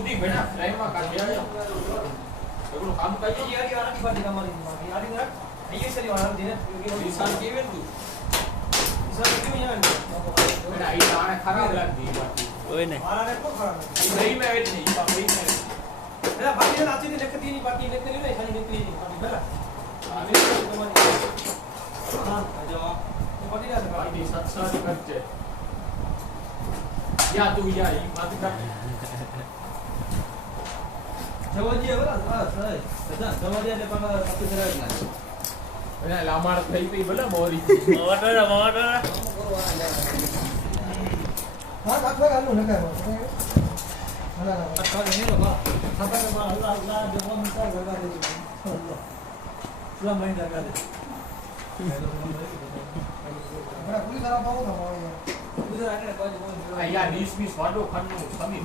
સુધી ઘણા ફ્રાઈમાં કાઢી આવ્યો એનું કામ કાઈ યાર આની બાદ તમારી આની રાખ અહીં સરી વાળા દે વિશાલ કેવે તું સર કેમ યાર પણ આઈ આને ખરાબ લાગતી બાકી ઓય ને મારાને કો ખરાબ નહીં મે વેચ નહીં બાકી નહીં એલા બાકી નાચી ની લખતી ની બાકી લેતે નહીં ખાલી નીકળી ની બાકી ભલા આવે હા જવા બાકી ના બાકી સત્સંગ કરજે યા તું યા ઈ વાત કર જવાજી હવે હા સર સદા જવાજી એટલે પણ પત્તી કરાવી નાખે એના લામાડ થઈ પઈ ભલે મોરી મોટર હા કાઠવા ગાલું નકાય ના કાઠવા નહીં લો ખાતા માં અલ્લાહ દેવો મિતા ગરબા દે અલ્લાહ પૂરા મહિના લગા દે બરા પુલિસ વાળા પાવો ના પાવો યાર પુલિસ વાળા ને કોઈ આ યા 20 વાડો ખન્નું સમી